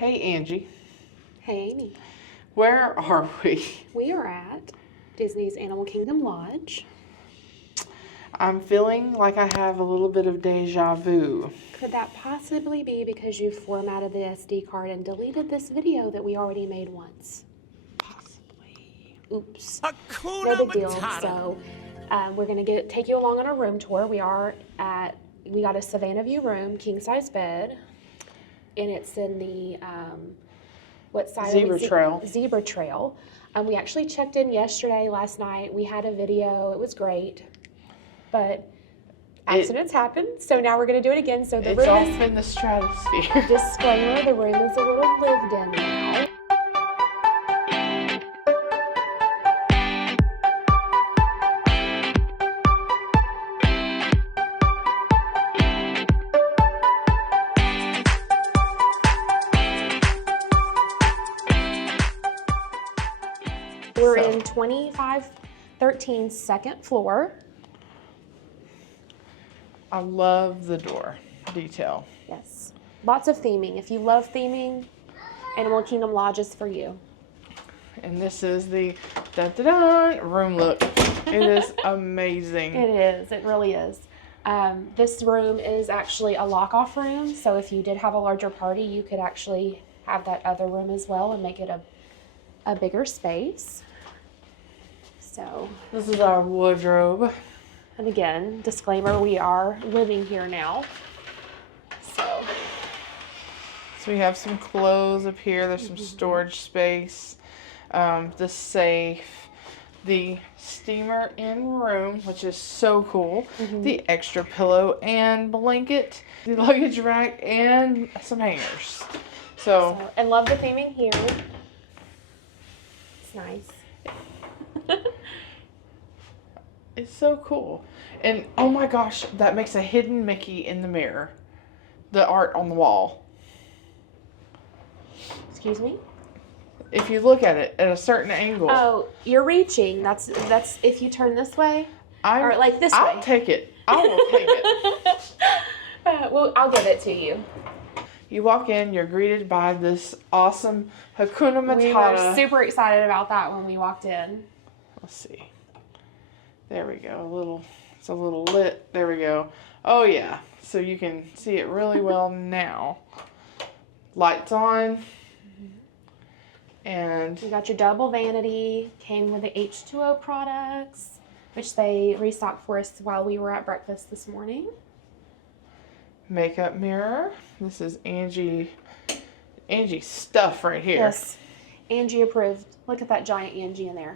Hey, Angie. Hey, Amy. Where are we? We are at Disney's Animal Kingdom Lodge. I'm feeling like I have a little bit of deja vu. Could that possibly be because you formatted the SD card and deleted this video that we already made once? Possibly. Oops. Hakuna No big deal. Matata. So we're going to take you along on a room tour. We got a Savanna View room, king size bed, and it's in the, what side? Zebra trail. Zebra trail. We actually checked in last night. We had a video. It was great. But accidents happen, so now we're going to do it again. So the It's room off is, in the stratosphere. disclaimer, the room is a little lived in now. We're in 2513 second floor. I love the door detail. Yes. Lots of theming. If you love theming, Animal Kingdom Lodge is for you. And this is the room look. It is amazing. It is. It really is. This room is actually a lock-off room, so if you did have a larger party, you could actually have that other room as well and make it a bigger space. So, This is our wardrobe. and again, disclaimer, we are living here now. So So we have some clothes up here. There's some storage space. The safe. The steamer in room, which is so cool. The extra pillow and blanket. The luggage rack and some hangers. So and love the theming here. It's nice. it's so cool. And oh my gosh, that makes a hidden Mickey in the mirror. The art on the wall. Excuse me? If you look at it at a certain angle. Oh, you're reaching. That's if you turn this way. Or like this I'll way. take it. I will take it. Well, I'll give it to you. You walk in, you're greeted by this awesome Hakuna Matata. We were super excited about that when we walked in. Let's see. There we go. It's a little lit. There we go. Oh yeah. So you can see it really well now. Lights on. And You got your double vanity. Came with the H2O products, which they restocked for us while we were at breakfast this morning. makeup mirror. This is Angie's stuff right here. Yes. Angie approved. Look at that giant Angie in there.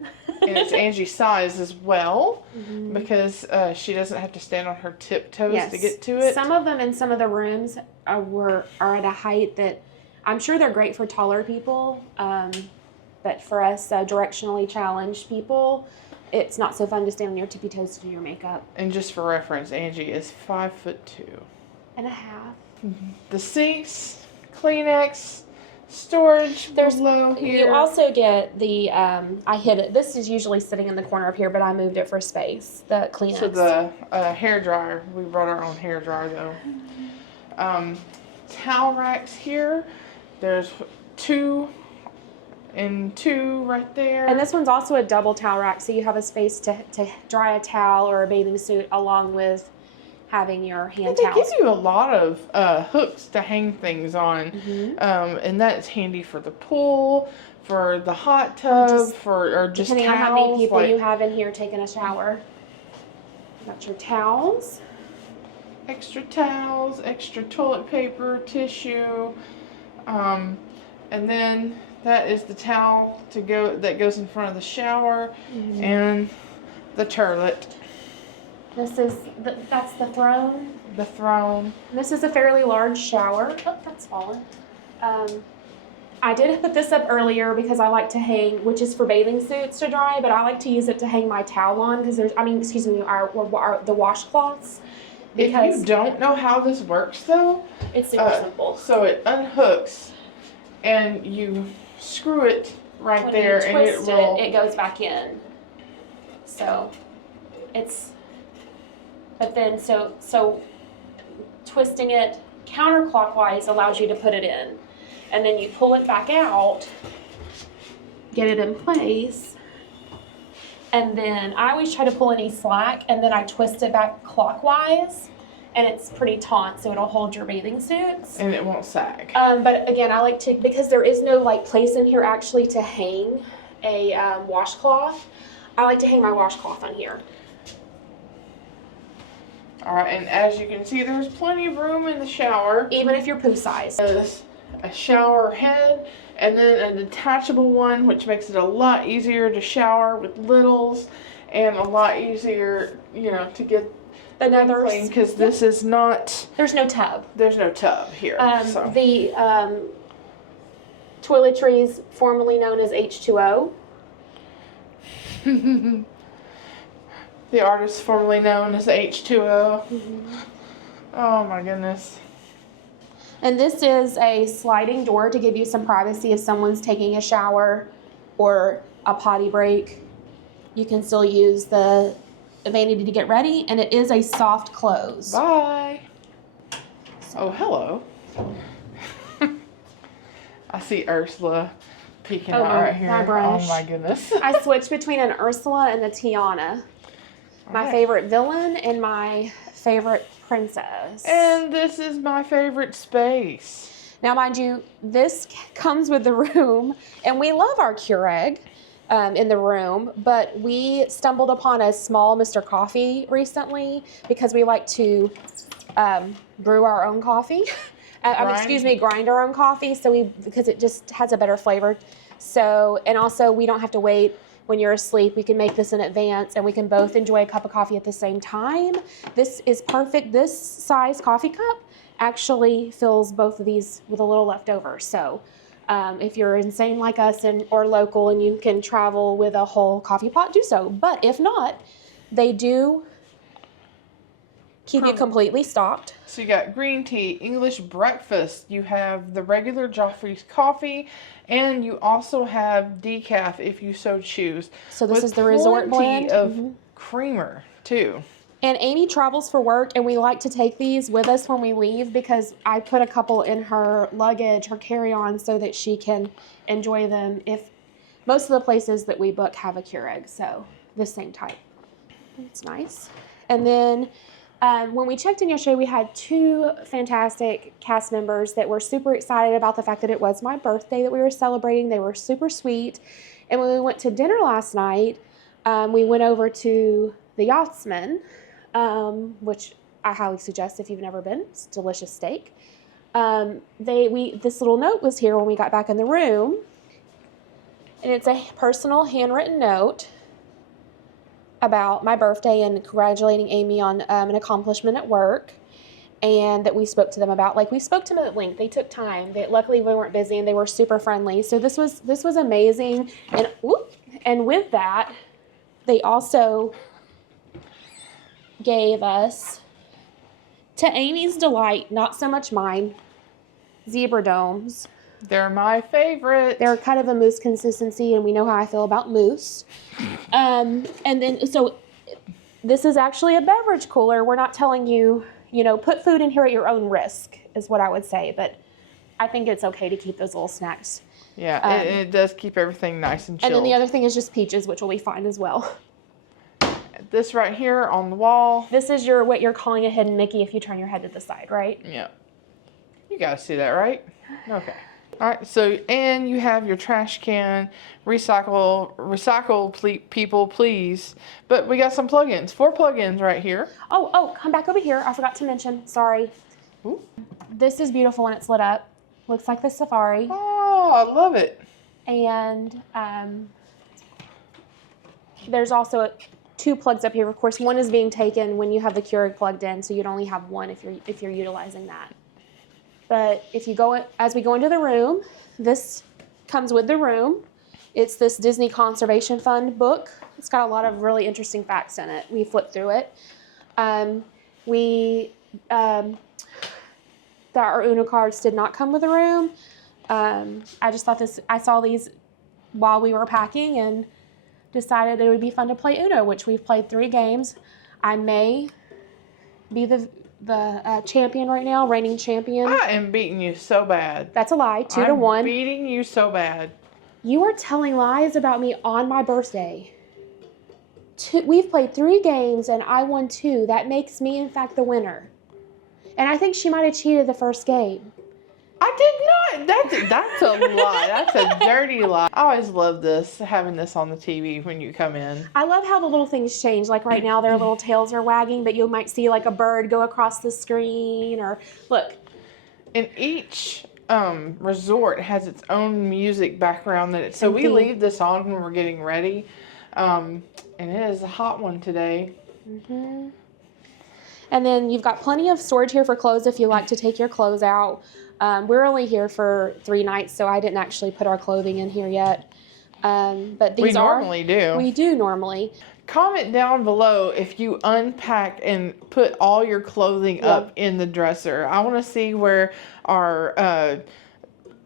And it's Angie's size as well, because she doesn't have to stand on her tiptoes to get to it. Some of them in some of the rooms are at a height that I'm sure they're great for taller people, but for us directionally challenged people, it's not so fun to stand on your tippy toes to do your makeup. And just for reference, Angie is 5'2". And a half. The sinks, Kleenex, storage below here. You also get the, I hid it. This is usually sitting in the corner up here, but I moved it for space. The Kleenex. So the hair dryer, we brought our own hair dryer though. Towel racks here. There's two and two right there. And this one's also a double towel rack, so you have a space to dry a towel or a bathing suit along with having your hand They towels. give you a lot of hooks to hang things on, and that's handy for the pool, for the hot tub, or just Depending towels. on how many people you have in here taking a shower. Got your towels. Extra towels, extra toilet paper, tissue, and then that is the towel that goes in front of the shower, and the turlet. This is that's the throne. The throne. This is a fairly large shower. Oh, that's fallen. I did put this up earlier because I like to hang, which is for bathing suits to dry, but I like to use it to hang my towel on because the washcloths. If you don't know how this works though, It's super simple. So it unhooks, and you screw it right When there, you and twist it goes back in. So it's, but then so twisting it counterclockwise allows you to put it in. And then you pull it back out, get it in place, and then I always try to pull any slack, and then I twist it back clockwise, and it's pretty taut, so it'll hold your bathing suits. And it won't sag. But again, I like to, because there is no like place in here actually to hang a washcloth, I like to hang my washcloth on here. All right, and as you can see, there's plenty of room in the shower. Even if you're poo size. There's a shower head and then a detachable one, which makes it a lot easier to shower with littles and a lot easier, you know, to get Another clean, because this is not, there's no tub. there's no tub here. So. The toiletries formerly known as H2O. The artist formerly known as H2O. Oh my goodness. And this is a sliding door to give you some privacy if someone's taking a shower or a potty break. You can still use the vanity to get ready, and it is a soft close. Bye. Oh, hello. I see Ursula peeking out right here. My brush. Oh my goodness. I switched between an Ursula and a Tiana. My Okay. favorite villain and my favorite princess. And this is my favorite space. Now, mind you, this comes with the room, and we love our Keurig in the room, but we stumbled upon a small Mr. Coffee recently because we like to brew our own coffee. Grind our own coffee, because it just has a better flavor. So, and also we don't have to wait when you're asleep. We can make this in advance, and we can both enjoy a cup of coffee at the same time. This is perfect. This size coffee cup actually fills both of these with a little left over. So if you're insane like us or local and you can travel with a whole coffee pot, do so. But if not, they do keep you completely stocked. So you got green tea, English breakfast, you have the regular Joffrey's coffee, and you also have decaf if you so choose. So this is the resort blend. Of creamer too. And Amy travels for work, and we like to take these with us when we leave because I put a couple in her luggage, her carry-on, so that she can enjoy them. If most of the places that we book have a Keurig, so the same type. It's nice. And then when we checked in yesterday, we had 2 fantastic cast members that were super excited about the fact that it was my birthday that we were celebrating. They were super sweet. And when we went to dinner last night, we went over to the Yachtsman, which I highly suggest if you've never been. It's delicious steak. This little note was here when we got back in the room, and it's a personal handwritten note about my birthday and congratulating Amy on an accomplishment at work, and that we spoke to them about. Like, we spoke to them at length. They took time. Luckily we weren't busy, and they were super friendly. So this was amazing. And with that, they also gave us, to Amy's delight, not so much mine, zebra domes. They're my favorite. They're kind of a mousse consistency, and we know how I feel about mousse. And then, so this is actually a beverage cooler. We're not telling you, put food in here at your own risk, is what I would say. But I think it's okay to keep those little snacks. Yeah, it does keep everything nice and chilled. And then the other thing is just peaches, which will be fine as well. This right here on the wall. This is what you're calling a hidden Mickey if you turn your head to the side, right? Yeah. You guys see that, right? Okay. All right, so, and you have your trash can, recycle, people, please. But we got some plugins, 4 plugins right here. Oh, come back over here. I forgot to mention, sorry. Ooh. This is beautiful when it's lit up. Looks like the Safari. Oh, I love it. And there's also 2 plugs up here. Of course, one is being taken when you have the Keurig plugged in, so you'd only have one if you're utilizing that. But as we go into the room, this comes with the room. It's this Disney Conservation Fund book. It's got a lot of really interesting facts in it. We flipped through it. Our Uno cards did not come with the room. I just thought I saw these while we were packing and decided that it would be fun to play Uno, which we've played 3 games. I may be the champion right now, reigning champion. I am beating you so bad. That's a lie. 2-1. Beating you so bad. You are telling lies about me on my birthday. We've played 3 games and I won 2. That makes me, in fact, the winner. And I think she might have cheated the first game. I did not. That's a lie. That's a dirty lie. I always love this, having this on the TV when you come in. I love how the little things change. Like right now, their little tails are wagging, but you might see like a bird go across the screen, or look. And each resort has its own music background so we leave this on when we're getting ready. And it is a hot one today. Mm-hmm. And then you've got plenty of storage here for clothes if you like to take your clothes out. We're only here for 3 nights, so I didn't actually put our clothing in here yet. But these we normally do. We do normally. Comment down below if you unpack and put all your clothing up in the dresser. I want to see where our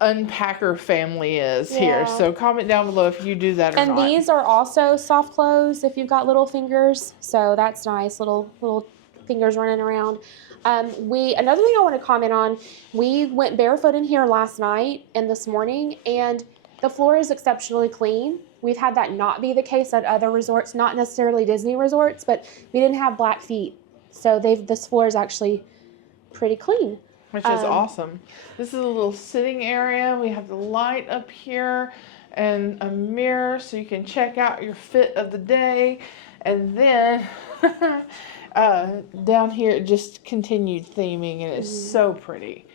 unpacker family is here. So comment down below if you do that or not. And these are also soft clothes if you've got little fingers. So that's nice, little fingers running around. Another thing I want to comment on, we went barefoot in here last night and this morning, and the floor is exceptionally clean. We've had that not be the case at other resorts, not necessarily Disney resorts, but we didn't have black feet. So this floor is actually pretty clean. Which is awesome. This is a little sitting area. We have the light up here and a mirror so you can check out your fit of the day. And then down here it just continued theming, and it's so pretty.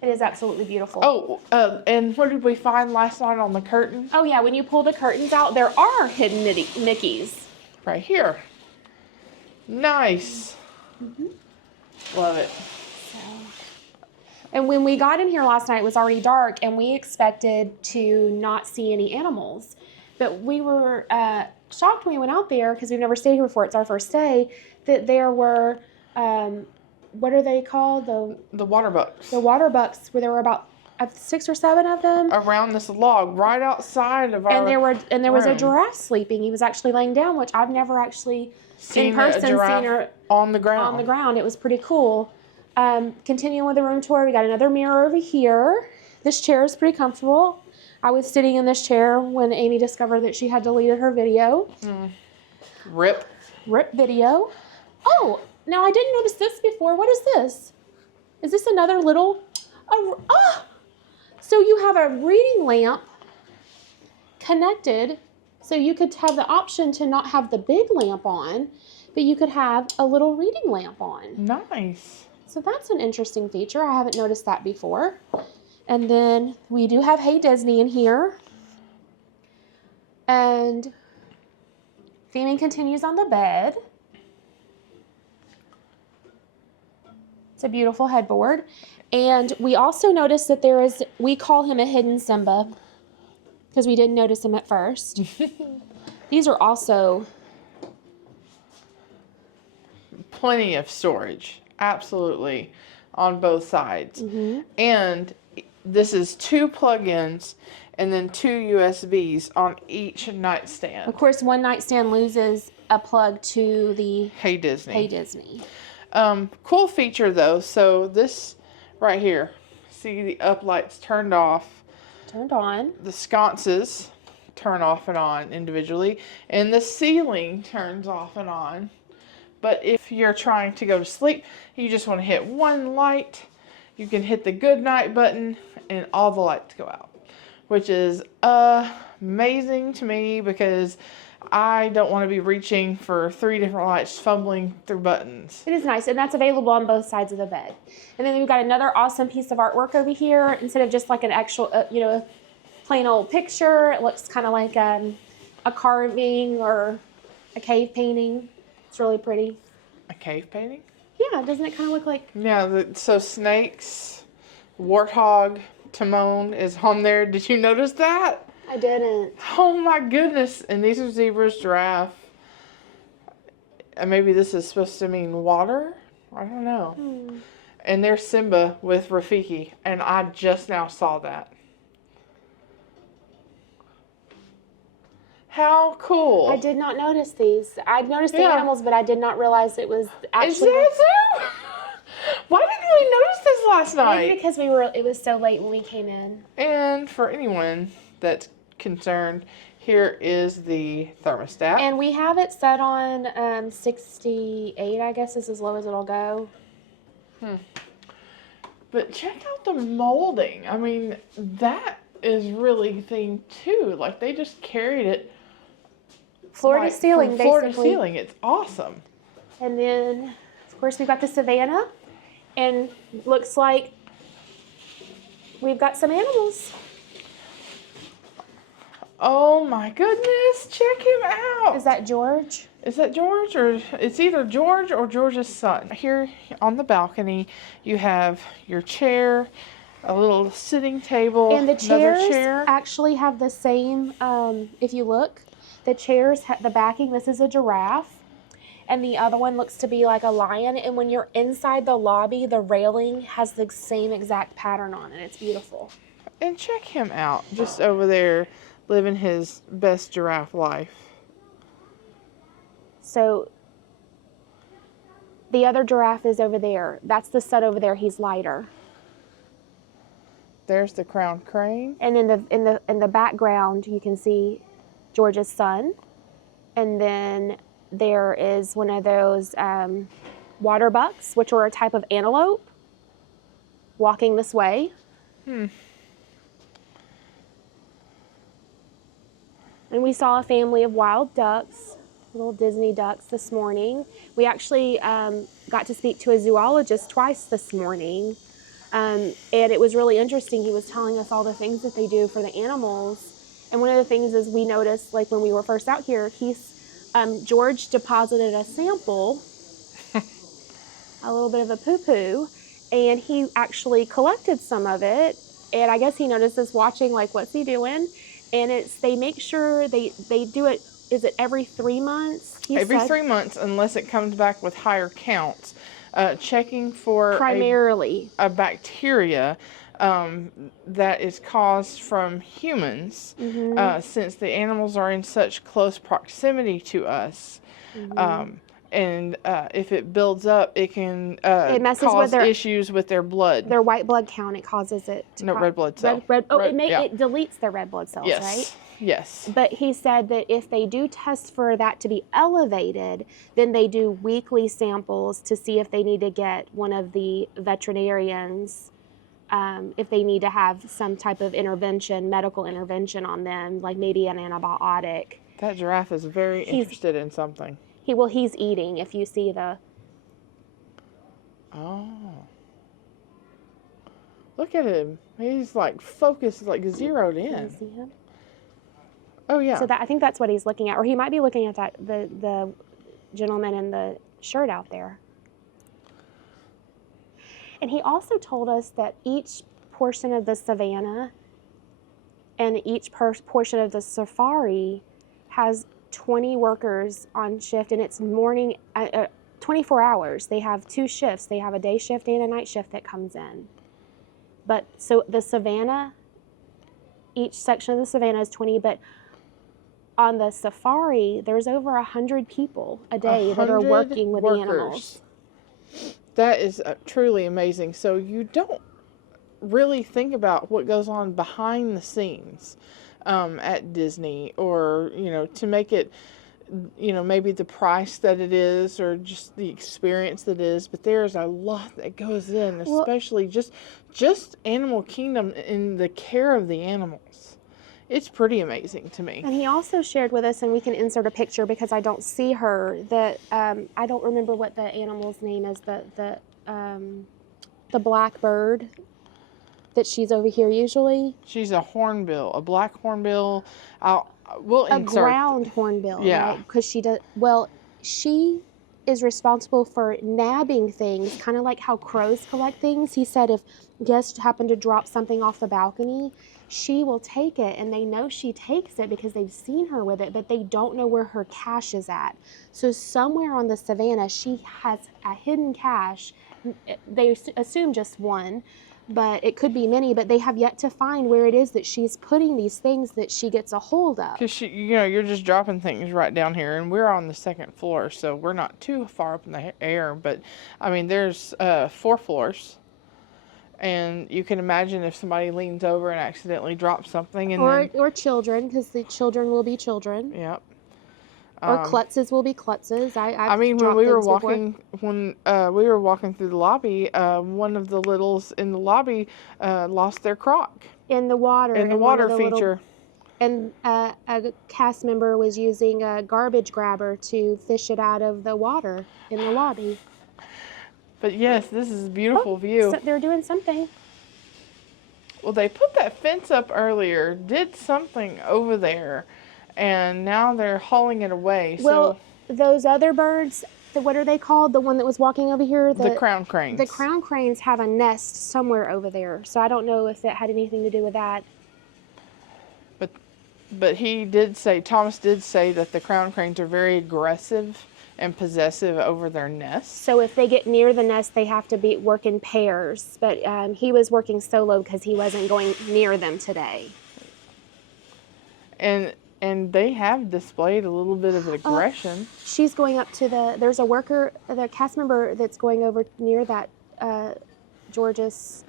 It is absolutely beautiful. Oh, and what did we find last night on the curtain? Oh yeah, when you pull the curtains out, there are hidden Mickeys. Right here. Nice. Love it. And when we got in here last night, it was already dark, and we expected to not see any animals. But we were shocked when we went out there, because we've never stayed here before. It's our first day, that there were, what are they called? The water bucks. The water bucks, where there were about 6 or 7 of them. Around this log, right outside of our And there was a giraffe sleeping. He was actually laying down, which I've never actually seen her on the ground. On the ground. It was pretty cool. Continuing with the room tour, we got another mirror over here. This chair is pretty comfortable. I was sitting in this chair when Amy discovered that she had deleted her video. Rip video. Oh, now I didn't notice this before. What is this? Is this another little... So you have a reading lamp connected, so you could have the option to not have the big lamp on, but you could have a little reading lamp on. Nice. So that's an interesting feature. I haven't noticed that before. And then we do have Hey Disney in here. And theming continues on the bed. It's a beautiful headboard. And we also noticed that we call him a hidden Simba, because we didn't notice him at first. These are also... plenty of storage. Absolutely, on both sides. And this is 2 plug-ins and then 2 USBs on each nightstand. Of course, one nightstand loses a plug to the Hey Disney. Hey Disney. Cool feature though. So this right here, see the up lights turned off. Turned on. The sconces turn off and on individually, and the ceiling turns off and on. But if you're trying to go to sleep, you just want to hit one light, you can hit the good night button and all the lights go out, which is amazing to me because I don't want to be reaching for 3 different lights, fumbling through buttons. It is nice, and that's available on both sides of the bed. And then we've got another awesome piece of artwork over here. Instead of just like an actual, plain old picture, it looks kind of like a carving or a cave painting. It's really pretty. A cave painting? Yeah, doesn't it kind of look like... Yeah, so snakes, warthog, Timon is on there. Did you notice that? I didn't. Oh my goodness. And these are zebras, giraffe. And maybe this is supposed to mean water? I don't know. And there's Simba with Rafiki. And I just now saw that. How cool. I did not notice these. I'd noticed the animals, but I did not realize it was actually... Is that Why didn't we notice this last Maybe night? because it was so late when we came in. And for anyone that's concerned, here is the thermostat. And we have it set on 68, I guess is as low as it'll go. But check out the molding. I mean, that is really themed too. Like they just carried it Floor to ceiling, from basically. floor to ceiling. It's awesome. And then, of course, we've got the Savanna. And looks like we've got some animals. Oh my goodness, check him out. Is that George? Is that George, or it's either George or George's son? Here on the balcony, you have your chair, a little sitting table, And the another chairs chair. actually have the same, if you look, the chairs, the backing, this is a giraffe. And the other one looks to be like a lion. And when you're inside the lobby, the railing has the same exact pattern on it. It's beautiful. And check him out, just over there, living his best giraffe life. So the other giraffe is over there. That's the son over there. He's lighter. There's the crowned crane. And in the background, you can see George's son. And then there is one of those water bucks, which are a type of antelope, walking this way. And we saw a family of wild ducks, little Disney ducks this morning. We actually got to speak to a zoologist twice this morning. And it was really interesting. He was telling us all the things that they do for the animals. And one of the things is we noticed, like when we were first out here, George deposited a sample, a little bit of a poo-poo, and he actually collected some of it. And I guess he noticed us watching, like, what's he doing? And they make sure they do it, is it every 3 months? Every 3 months, unless it comes back with higher counts. Checking for Primarily a bacteria that is caused from humans, since the animals are in such close proximity to us. And if it builds up, it can cause issues with their blood. Their white blood count, it causes it to red blood cell. It deletes their red blood cells, right? Yes. But he said that if they do test for that to be elevated, then they do weekly samples to see if they need to get one of the veterinarians, if they need to have some type of medical intervention on them, like maybe an antibiotic. That giraffe is very interested in something. He's eating, if you see the... Oh. Look at him. He's like focused, like zeroed in. Can you see him? Oh, yeah. So I think that's what he's looking at. Or he might be looking at the gentleman in the shirt out there. And he also told us that each portion of the savannah and each portion of the safari has 20 workers on shift, and it's morning, 24 hours. They have 2 shifts. They have a day shift and a night shift that comes in. But so the savannah, each section of the savannah is 20, but on the safari, there's over 100 people a day that are working with the animals. That is truly amazing. So you don't really think about what goes on behind the scenes at Disney, or, to make it, maybe the price that it is, or just the experience that it is. But there's a lot that goes in, especially just Animal Kingdom and the care of the animals. It's pretty amazing to me. And he also shared with us, and we can insert a picture because I don't see her, that I don't remember what the animal's name is, the black bird that she's over here usually. She's a hornbill, a black hornbill. We'll insert a ground hornbill, right? Because she is responsible for nabbing things, kind of like how crows collect things. He said if guests happen to drop something off the balcony, she will take it, and they know she takes it because they've seen her with it, but they don't know where her cache is at. So somewhere on the savannah, she has a hidden cache. They assume just one, but it could be many, but they have yet to find where it is that she's putting these things that she gets a hold of. Because you're just dropping things right down here, and we're on the second floor, so we're not too far up in the air. But I mean, there's 4 floors, and you can imagine if somebody leans over and accidentally drops something, and or children, because the children will be children. Yep. Or klutzes will be klutzes. I mean, when we were walking, we were walking through the lobby, one of the littles in the lobby lost their crock in the water. In the water feature. And a cast member was using a garbage grabber to fish it out of the water in the lobby. But yes, this is a beautiful view. So they're doing something. Well, they put that fence up earlier, did something over there, and now they're hauling it away. Well, those other birds, what are they called? The one that was walking over here? The crown cranes. The crown cranes have a nest somewhere over there. So I don't know if it had anything to do with that. But Thomas did say that the crown cranes are very aggressive and possessive over their nest. So if they get near the nest, they have to work in pairs. But he was working solo because he wasn't going near them today. And they have displayed a little bit of aggression. She's going up to there's a worker, the cast member that's going over near that George's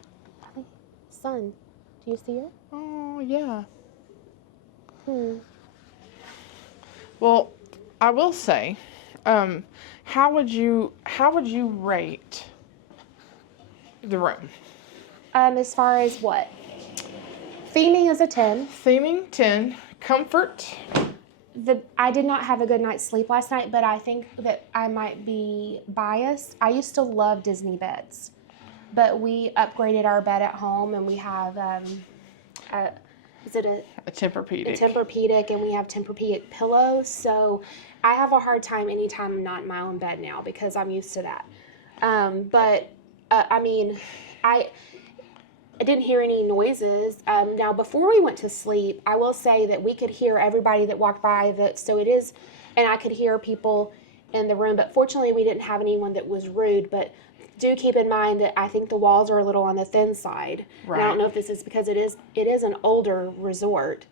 son. Do you see her? Oh, yeah. Well, I will say, how would you rate the room? As far as what? Theming is a 10. Theming 10. Comfort. I did not have a good night's sleep last night, but I think that I might be biased. I used to love Disney beds, but we upgraded our bed at home, and we have is it a Tempur-Pedic? A Tempur-Pedic, and we have Tempur-Pedic pillows. So I have a hard time anytime I'm not in my own bed now because I'm used to that. I mean, I didn't hear any noises. Now, before we went to sleep, I will say that we could hear everybody that walked by. And I could hear people in the room. But fortunately, we didn't have anyone that was rude. But do keep in mind that I think the walls are a little on the thin side. Right. And I don't know if this is because it is an older resort.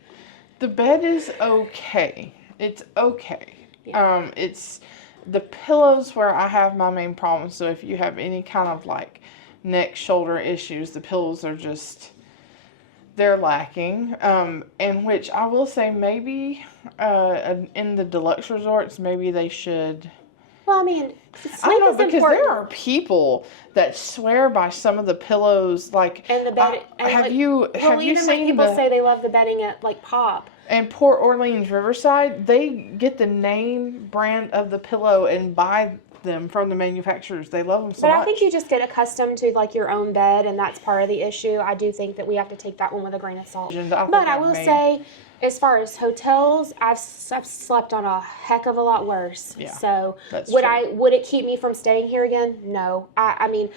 The bed is okay. It's okay. Yeah. It's the pillows where I have my main problem. So if you have any kind of like neck, shoulder issues, the pillows are they're lacking. And which I will say maybe in the deluxe resorts, maybe they should. Well, I mean, sleep I don't know, is because important. there are people that swear by some of the pillows, like. And the bed. Have you seen people say they love the bedding at like Pop. And Port Orleans Riverside, they get the name brand of the pillow and buy them from the manufacturers. They love them so much. But I think you just get accustomed to like your own bed, and that's part of the issue. I do think that we have to take that one with a grain of salt. But I will say, as far as hotels, I've slept on a heck of a lot worse. Yeah, so that's would true. Would it keep me from staying here again? No. I mean,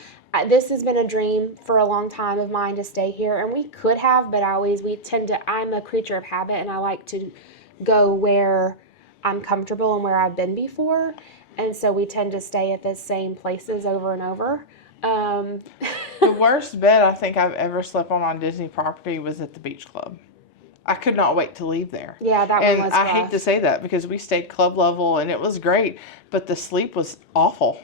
this has been a dream for a long time of mine to stay here, and we could have, but I'm a creature of habit, and I like to go where I'm comfortable and where I've been before. And so we tend to stay at the same places over and over. The worst bed I think I've ever slept on Disney property was at the Beach Club. I could not wait to leave there. Yeah, that one was rough. And I hate to say that because we stayed club level and it was great, but the sleep was awful.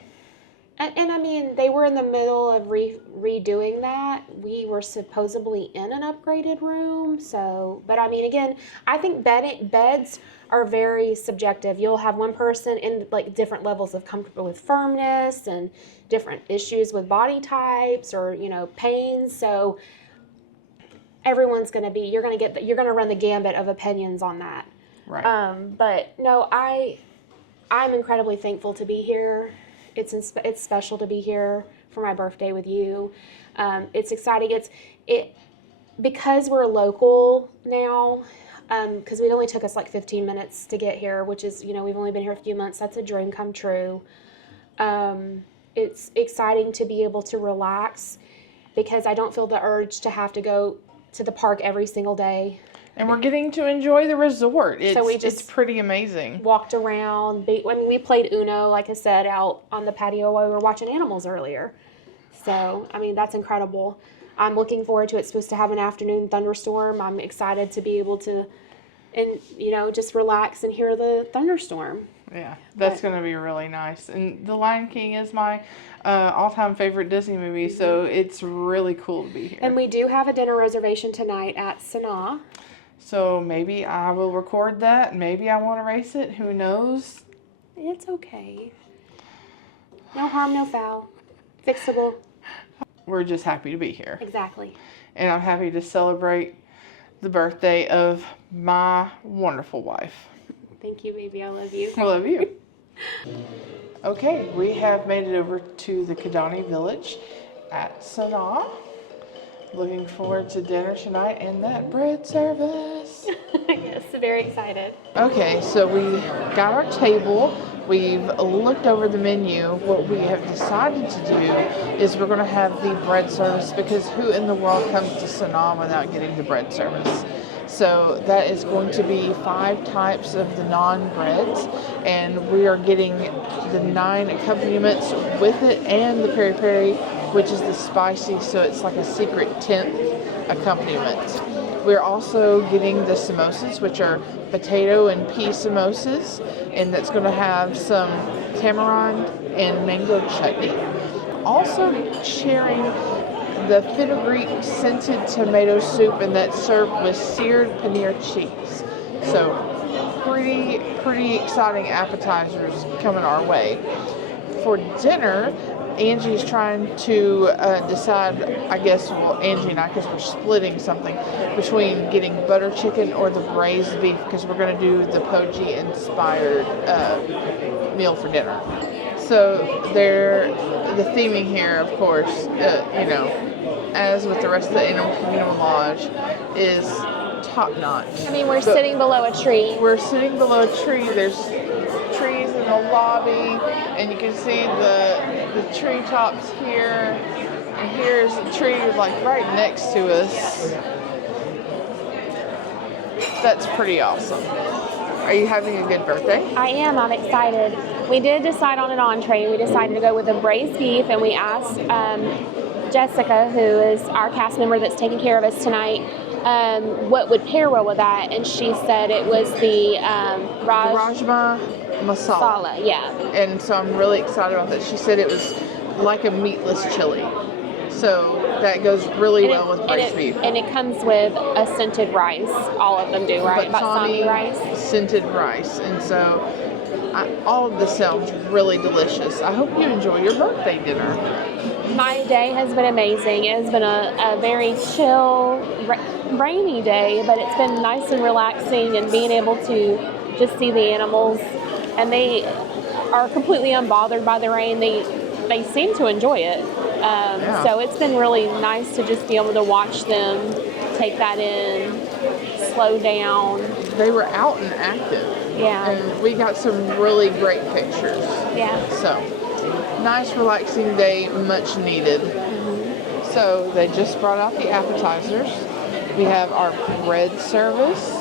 And I mean, they were in the middle of redoing that. We were supposedly in an upgraded room. So, but I mean, again, I think beds are very subjective. You'll have one person in like different levels of comfort with firmness and different issues with body types or, pains. So everyone's going to be, you're going to run the gambit of opinions on that. Right. But no, I'm incredibly thankful to be here. It's special to be here for my birthday with you. It's exciting. Because we're local now, because it only took us like 15 minutes to get here, which is, we've only been here a few months. That's a dream come true. It's exciting to be able to relax because I don't feel the urge to have to go to the park every single day. And we're getting to enjoy the resort. It's pretty amazing. Walked around. We played Uno, like I said, out on the patio while we were watching animals earlier. So, I mean, that's incredible. I'm looking forward to it. It's supposed to have an afternoon thunderstorm. I'm excited to be able to, and just relax and hear the thunderstorm. Yeah, that's going to be really nice. And The Lion King is my all-time favorite Disney movie, so it's really cool to be here. And we do have a dinner reservation tonight at Sanaa. So maybe I will record that. Maybe I won't erase it. Who knows? It's okay. No harm, no foul. Fixable. We're just happy to be here. Exactly. And I'm happy to celebrate the birthday of my wonderful wife. Thank you, baby. I love you. I love you. Okay, we have made it over to the Kidani Village at Sanaa. Looking forward to dinner tonight and that bread service. Yes, very excited. Okay, so we got our table. We've looked over the menu. What we have decided to do is we're going to have the bread service, because who in the world comes to Sanaa without getting the bread service? So that is going to be 5 types of the non-breads, and we are getting the 9 accompaniments with it, and the peri-peri, which is the spicy, so it's like a secret 10th accompaniment. We're also getting the samosas, which are potato and pea samosas, and that's going to have some tamarind and mango chutney. Also sharing the fenugreek scented tomato soup, and that's served with seared paneer cheese. So pretty exciting appetizers coming our way. For dinner, Angie's trying to decide, I guess, well, Angie and I, because we're splitting something, between getting butter chicken or the braised beef, because we're going to do the Poji inspired meal for dinner. So the theming here, of course, as with the rest of the Animal Lodge, is top notch. I mean, we're sitting below a tree. We're sitting below a tree. There's trees in the lobby, and you can see the treetops here. And here's a tree like right next to us. That's pretty awesome. Are you having a good birthday? I am. I'm excited. We did decide on an entree. We decided to go with a braised beef, and we asked Jessica, who is our cast member that's taking care of us tonight, what would pair well with that, and she said it was the Rajma masala. Yeah. And so I'm really excited about that. She said it was like a meatless chili. So that goes really well with braised beef. And it comes with a scented rice. All of them do, right? Balsami rice. Scented rice. And so all of this sounds really delicious. I hope you enjoy your birthday dinner. My day has been amazing. It has been a very chill, rainy day, but it's been nice and relaxing, and being able to just see the animals. And they are completely unbothered by the rain. They seem to enjoy it. So it's been really nice to just be able to watch them take that in, slow down. They were out and active. Yeah. And we got some really great pictures. Yeah. So, nice relaxing day, much needed. Mm-hmm. So they just brought out the appetizers. We have our bread service,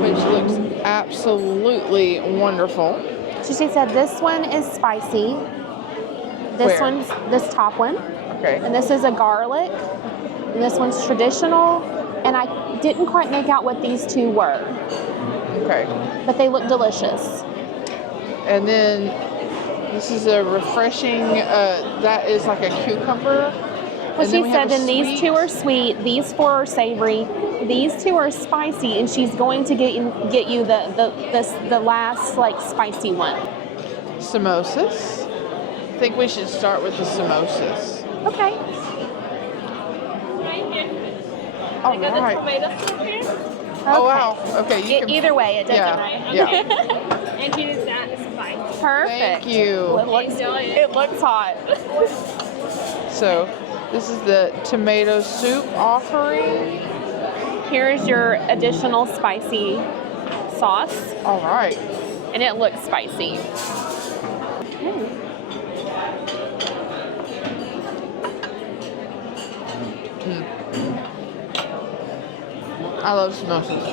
which looks absolutely wonderful. So she said this one is spicy. This top one. Okay. And this is a garlic. And this one's traditional. And I didn't quite make out what these two were. Okay. But they look delicious. And then this is a refreshing, that is like a cucumber. Well, she said then these 2 are sweet, these 4 are savory, these 2 are spicy, and she's going to get you the last like spicy one. Samosas. I think we should start with the samosas. Okay. All right. Oh wow. Okay. You can, either way, it doesn't matter. Yeah. And he did that. It's fine. Perfect. Thank you. It looks hot. So, this is the tomato soup offering. Here's your additional spicy sauce. All right. And it looks spicy. I love samosas.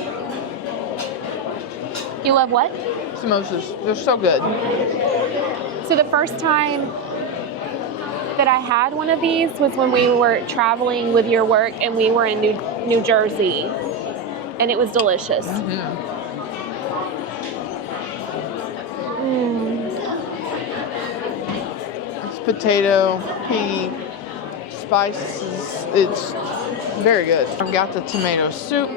You love what? Samosas. They're so good. So the first time that I had one of these was when we were traveling with your work and we were in New Jersey, and it was delicious. It's potato, pea, spices. It's very good. I've got the tomato soup.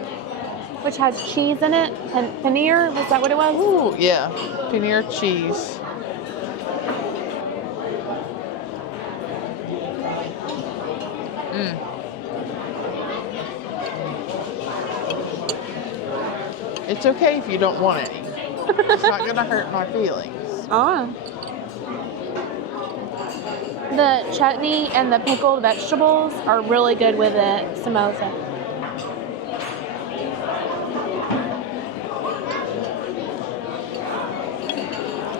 Which has cheese in it. Paneer, was that what it was? Ooh, yeah. Paneer cheese. It's okay if you don't want any. It's not gonna hurt my feelings. Oh. The chutney and the pickled vegetables are really good with the samosa.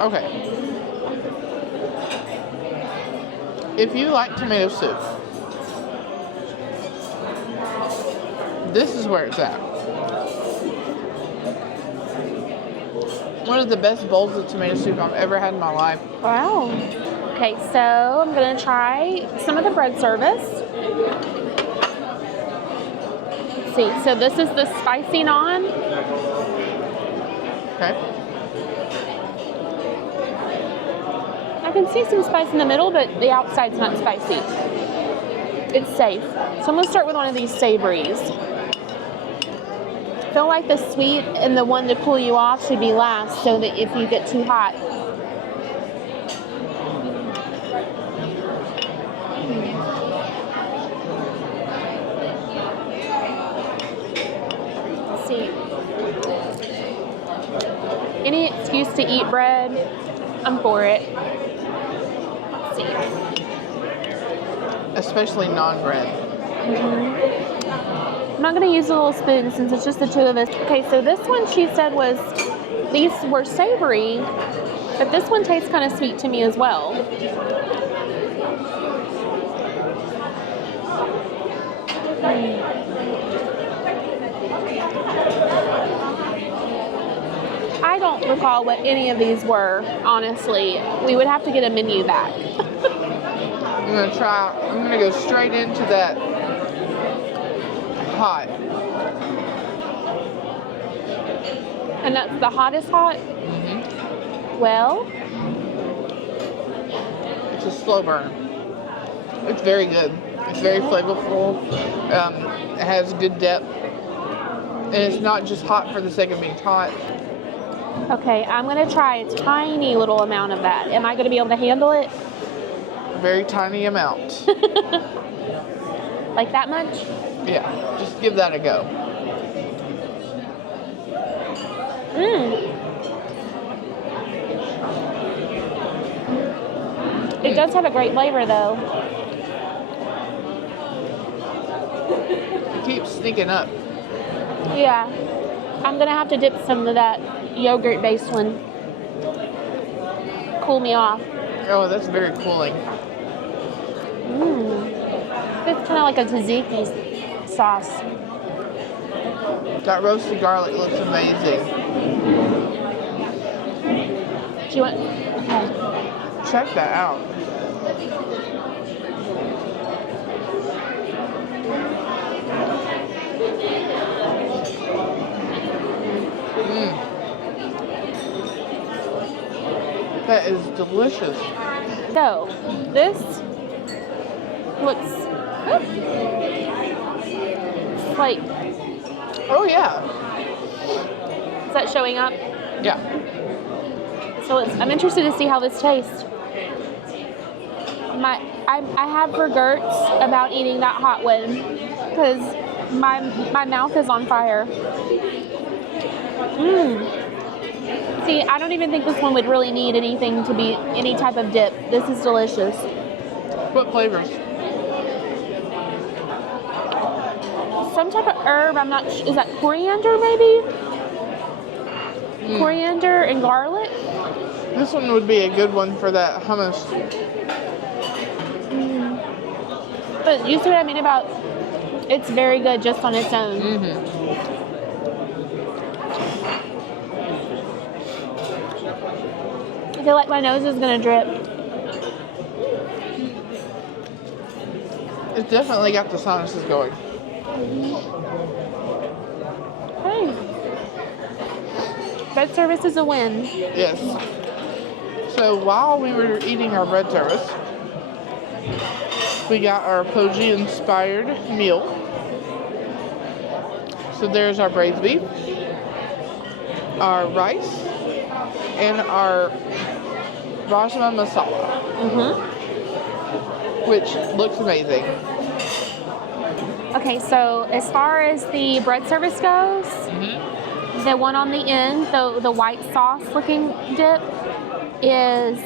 Okay. If you like tomato soup, this is where it's at. One of the best bowls of tomato soup I've ever had in my life. Wow. Okay, so I'm gonna try some of the bread service. Let's see, so this is the spicy naan. Okay. I can see some spice in the middle, but the outside's not spicy. It's safe. So I'm gonna start with one of these savories. I feel like the sweet and the one to cool you off should be last, so that if you get too hot. Let's see. Any excuse to eat bread, I'm for it. Let's see. Especially non-bread. I'm not going to use a little spoon since it's just the two of us. Okay, so this one she said was, these were savory, but this one tastes kind of sweet to me as well. I don't recall what any of these were, honestly. We would have to get a menu back. I'm gonna go straight into that hot. And that's the hottest hot? Well, It's a slow burn. It's very good. It's very flavorful. It has good depth. And it's not just hot for the sake of being hot. okay, I'm going to try a tiny little amount of that. Am I going to be able to handle it? A very tiny amount. Like that much? Yeah, just give that a go. It does have a great flavor though. It keeps sneaking up. Yeah. I'm going to have to dip some of that yogurt-based one. Cool me off. Oh, that's very cooling. It's kind of like a tzatziki sauce. That roasted garlic looks amazing. Do you want? Okay. Check that out. That is delicious. So, this looks it's like, Oh yeah. is that showing up? Yeah. So I'm interested to see how this tastes. I have regrets about eating that hot one because my mouth is on fire. See, I don't even think this one would really need anything to be any type of dip. This is delicious. What flavors? Some type of herb, I'm not is that coriander maybe? Coriander and garlic? This one would be a good one for that hummus. But you see what I mean about it's very good just on its own. I feel like my nose is gonna drip. It definitely got the sinuses going. Hey. Bread service is a win. Yes. So while we were eating our bread service, we got our Poji inspired meal. So there's our braised beef, our rice, and our rajma masala, which looks amazing. Okay, so as far as the bread service goes, the one on the end, the white sauce looking dip, is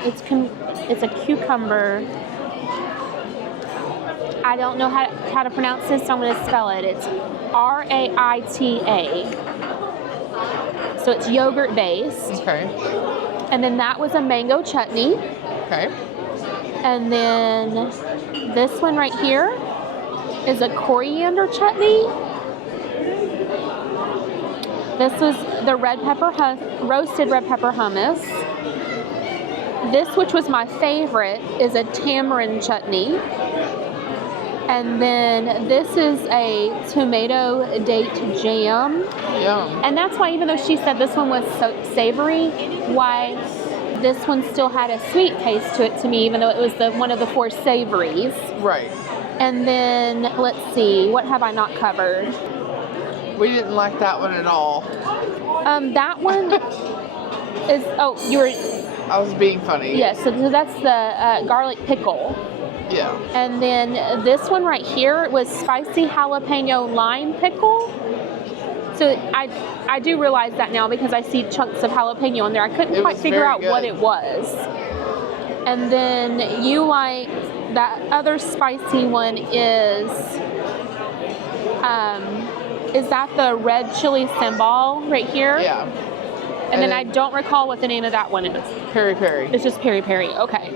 it's a cucumber. I don't know how to pronounce this, so I'm going to spell it. It's Raita. So it's yogurt based. Okay. And then that was a mango chutney. Okay. And then this one right here is a coriander chutney. This was the roasted red pepper hummus. This, which was my favorite, is a tamarind chutney. And then this is a tomato date jam. Yum. And that's why, even though she said this one was so savory, why this one still had a sweet taste to it to me, even though it was one of the 4 savories. Right. And then, let's see, what have I not covered? We didn't like that one at all. That one is, you were... I was being funny. Yes, so that's the garlic pickle. Yeah. And then this one right here was spicy jalapeno lime pickle. So I do realize that now because I see chunks of jalapeno in there. I couldn't quite figure out what it was. And then you like that other spicy one is that the red chili sambal right here? Yeah. And then I don't recall what the name of that one is. Peri peri. It's just peri peri. Okay.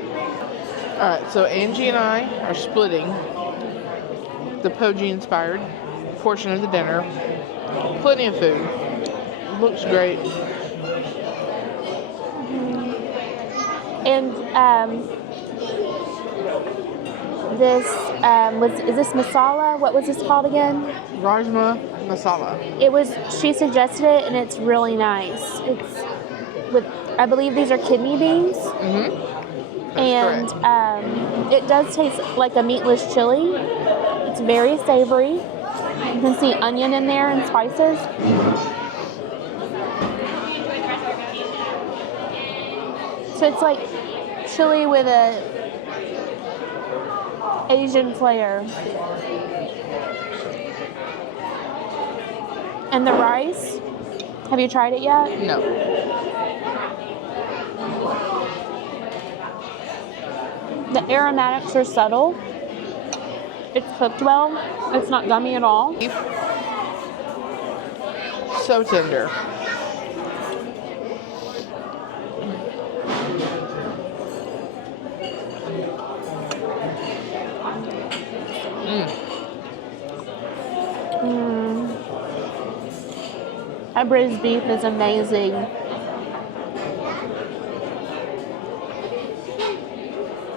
All right, so Angie and I are splitting the Poji inspired portion of the dinner. Plenty of food. Looks great. And this is this masala? What was this called again? Rajma masala. She suggested it, and it's really nice. It's with, I believe these are kidney beans. And it does taste like a meatless chili. It's very savory. You can see onion in there and spices. So it's like chili with a Asian flair. And the rice, have you tried it yet? No. The aromatics are subtle. It's cooked well. It's not gummy at all. So tender. That braised beef is amazing.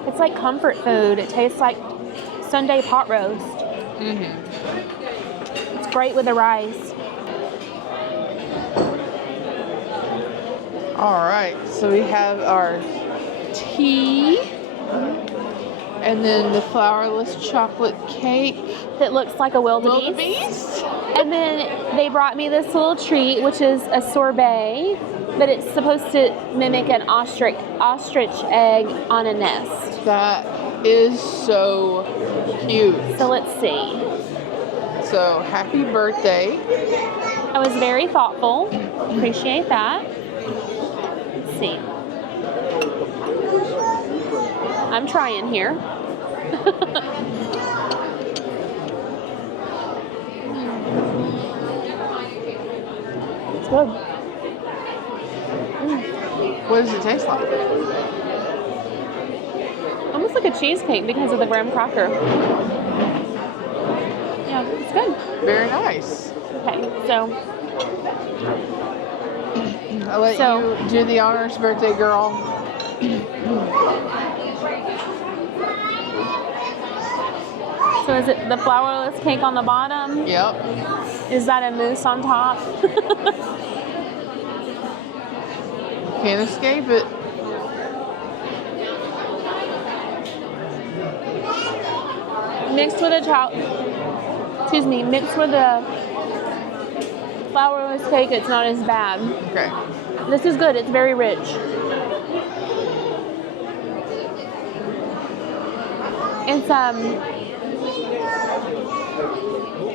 It's like comfort food. It tastes like Sunday pot roast. It's great with the rice. All right, so we have our tea, and then the flourless chocolate cake. That looks like a wildebeest. And then they brought me this little treat, which is a sorbet, but it's supposed to mimic an ostrich egg on a nest. That is so cute. So let's see. So happy birthday. I was very thoughtful. Appreciate that. Let's see. I'm trying here. It's good. What does it taste like? Almost like a cheesecake because of the graham cracker. Yeah, it's good. Very nice. Okay, so I'll let you do the honors, birthday girl. So is it the flourless cake on the bottom? Yep. Is that a mousse on top? Can't escape it. Mixed with mixed with a flourless cake, it's not as bad. Okay. This is good. It's very rich. It's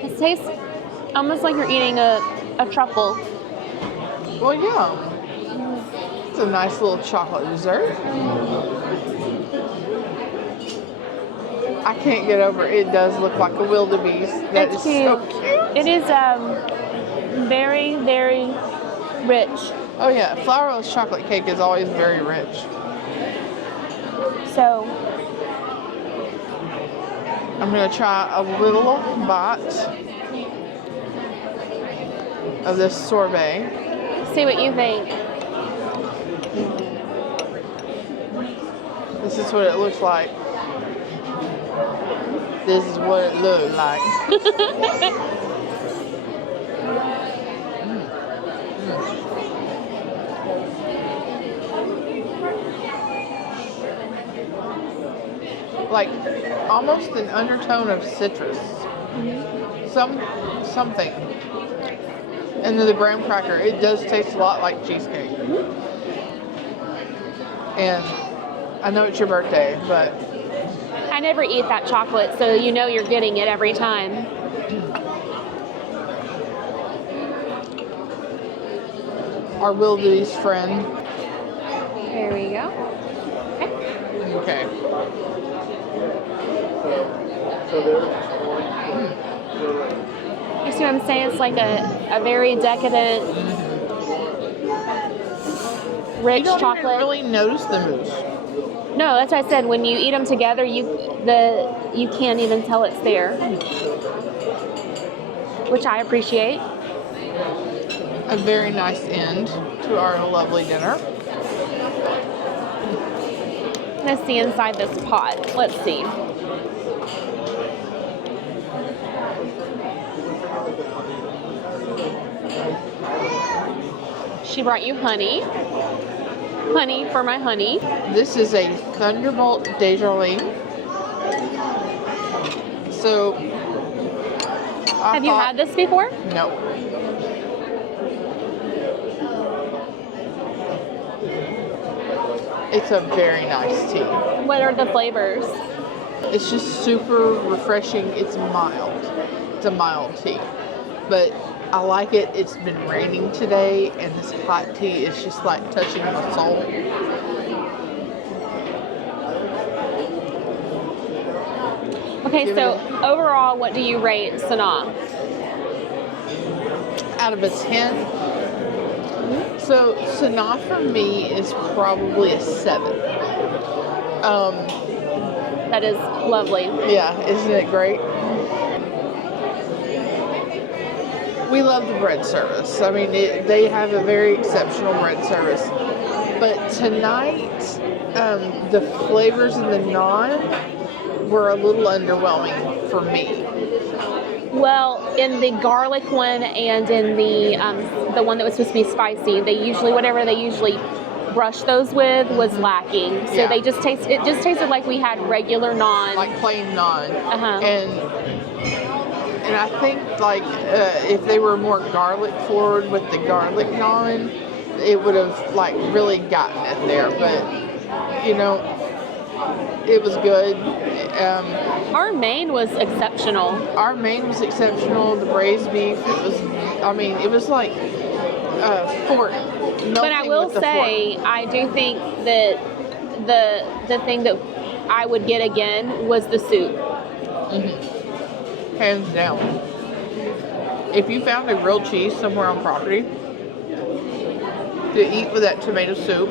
it tastes almost like you're eating a truffle. Well, yeah. It's a nice little chocolate dessert. I can't get over it. It does look like a wildebeest. That It's is cute. so cute. It is very, very rich. Oh yeah, flourless chocolate cake is always very rich. So I'm gonna try a little bite of this sorbet. see what you think. This is what it looks like. This is what it looks like. Like almost an undertone of citrus. Something. And then the graham cracker, it does taste a lot like cheesecake. And I know it's your birthday, but I never eat that chocolate, so you know you're getting it every time. our wildebeest friend. There we go. Okay. Okay. You see what I'm saying? It's like a very decadent, rich You don't chocolate. even really notice the mousse. No, that's what I said. When you eat them together, you can't even tell it's there, which I appreciate. A very nice end to our lovely dinner. Let's see inside this pot. Let's see. She brought you honey. Honey for my honey. This is a Thunderbolt Desjardins. So, Have you had this before? No. It's a very nice tea. What are the flavors? It's just super refreshing. It's mild. It's a mild tea. But I like it. It's been raining today, and this hot tea is just like touching my soul. Okay, so overall, what do you rate Sanaa? Out of a 10, so Sanaa for me is probably a 7. That is lovely. Yeah, isn't it great? We love the bread service. I mean, they have a very exceptional bread service. But tonight, the flavors in the naan were a little underwhelming for me. Well, in the garlic one and in the one that was supposed to be spicy, whatever they usually brush those with was lacking. So Yeah. it just tasted like we had regular naan. Like plain naan. Uh-huh. And I think like if they were more garlic forward with the garlic naan, it would have like really gotten it there. But you know, it was good. Our main was exceptional. Our main was exceptional. The braised beef, it was like fork. But I will say, I do think that the thing that I would get again was the soup. Mm-hmm. Hands down. If you found a grilled cheese somewhere on property to eat with that tomato soup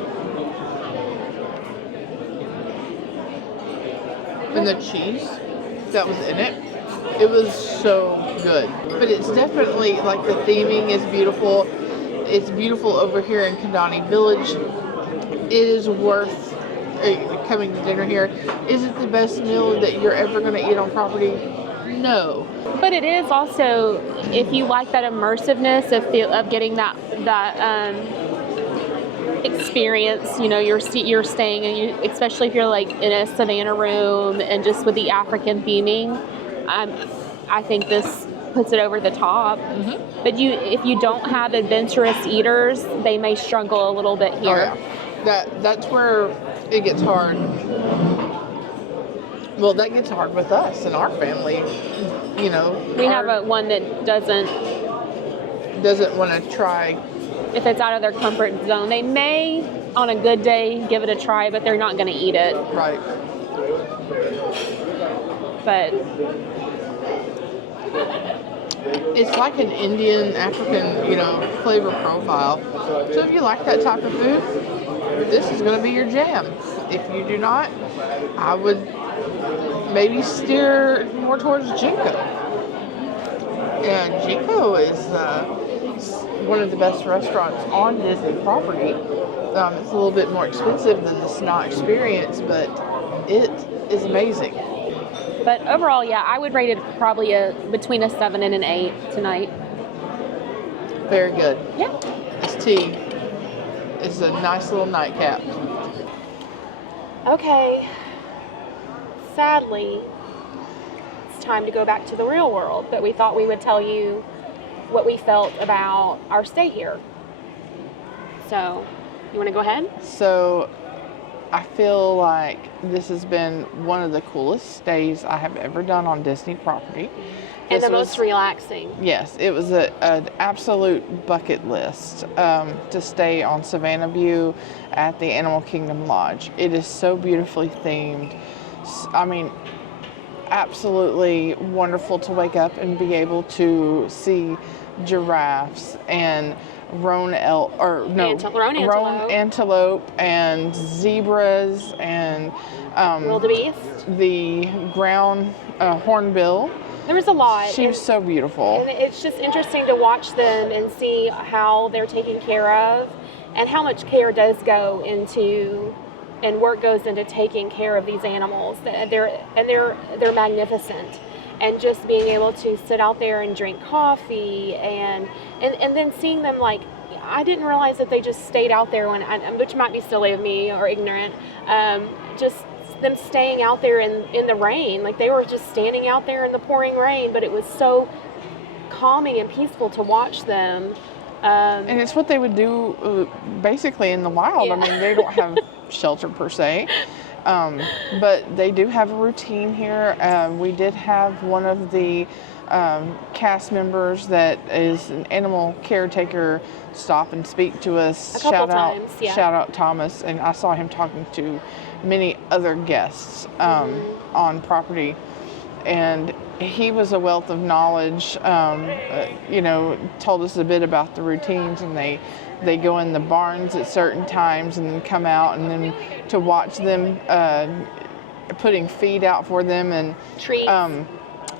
and the cheese that was in it, it was so good. But it's definitely like the theming is beautiful. It's beautiful over here in Kandani Village. It is worth coming to dinner here. Is it the best meal that you're ever going to eat on property? No. But it is also, if you like that immersiveness of getting that experience, you know, you're staying, and you, especially if you're like in a Savannah room and just with the African theming, I think this puts it over the top. Mm-hmm. But if you don't have adventurous eaters, they may struggle a little bit here. Oh, yeah. That's where it gets hard. Well, that gets hard with us and our family. You know, We have one that doesn't want to try. If it's out of their comfort zone, they may, on a good day, give it a try, but they're not going to eat it. Right. But it's like an Indian, African, you know, flavor profile. So if you like that type of food, this is going to be your jam. If you do not, I would maybe steer more towards Jinko. And Jinko is one of the best restaurants on Disney property. It's a little bit more expensive than the Sanaa experience, but it is amazing. But overall, yeah, I would rate it probably between a 7 and an 8 tonight. Very good. Yeah. This tea is a nice little nightcap. Okay. Sadly, it's time to go back to the real world, but we thought we would tell you what we felt about our stay here. So, you want to go ahead? So, I feel like this has been one of the coolest stays I have ever done on Disney property. And the most relaxing. Yes, it was an absolute bucket list to stay on Savanna View at the Animal Kingdom Lodge. It is so beautifully themed. I mean, absolutely wonderful to wake up and be able to see giraffes and roan antelope and zebras and wildebeest, the ground hornbill. There was a lot. She was so beautiful. And it's just interesting to watch them and see how they're taken care of and how much care does go into and work goes into taking care of these animals. They're magnificent. And just being able to sit out there and drink coffee and then seeing them, like, I didn't realize that they just stayed out there which might be silly of me or ignorant, just them staying out there in the rain. Like, they were just standing out there in the pouring rain, but it was so calming and peaceful to watch them. And it's what they would do basically in the wild. Yeah. I mean, they don't have shelter per se. But they do have a routine here. We did have one of the cast members that is an animal caretaker stop and speak to us. A couple times, yeah. Shout out Thomas, and I saw him talking to many other guests on property, and he was a wealth of knowledge. Told us a bit about the routines, and they go in the barns at certain times and then come out, and then to watch them putting feed out for them and treats.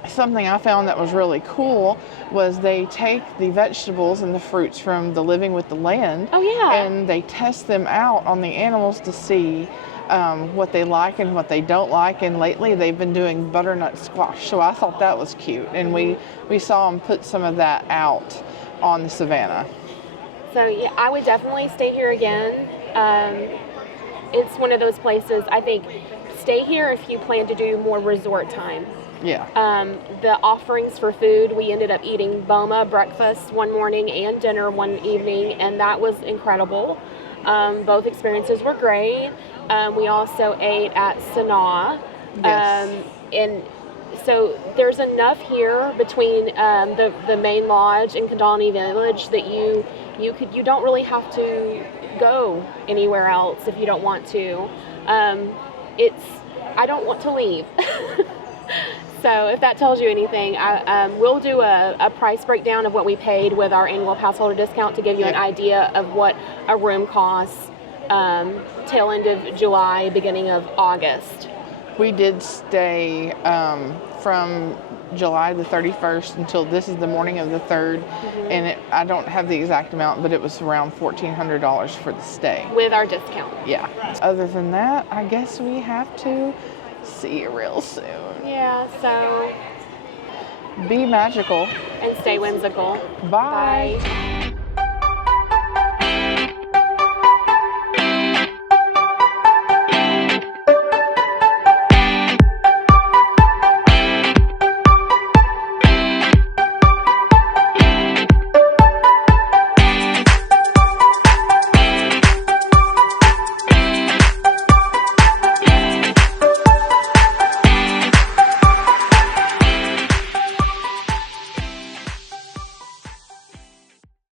Something I found that was really cool was they take the vegetables and the fruits from the Living with the Land. Oh, yeah. And they test them out on the animals to see what they like and what they don't like. And lately they've been doing butternut squash. So I thought that was cute. And we saw them put some of that out on the Savannah. So yeah, I would definitely stay here again. It's one of those places, I think, stay here if you plan to do more resort time. Yeah. The offerings for food, we ended up eating Boma breakfast one morning and dinner one evening, and that was incredible. Both experiences were great. We also ate at Sanaa. Yes. And so there's enough here between the main lodge and Kandalani Village that you don't really have to go anywhere else if you don't want to. I don't want to leave. So if that tells you anything, we'll do a price breakdown of what we paid with our annual pass holder discount to give you an idea of what a room costs tail end of July, beginning of August. We did stay from July the 31st until this is the morning of the 3rd, and I don't have the exact amount, but it was around $1,400 for the stay. With our discount. Yeah. Other than that, I guess we have to see you real soon. Yeah, so be magical, and stay whimsical. bye. Bye.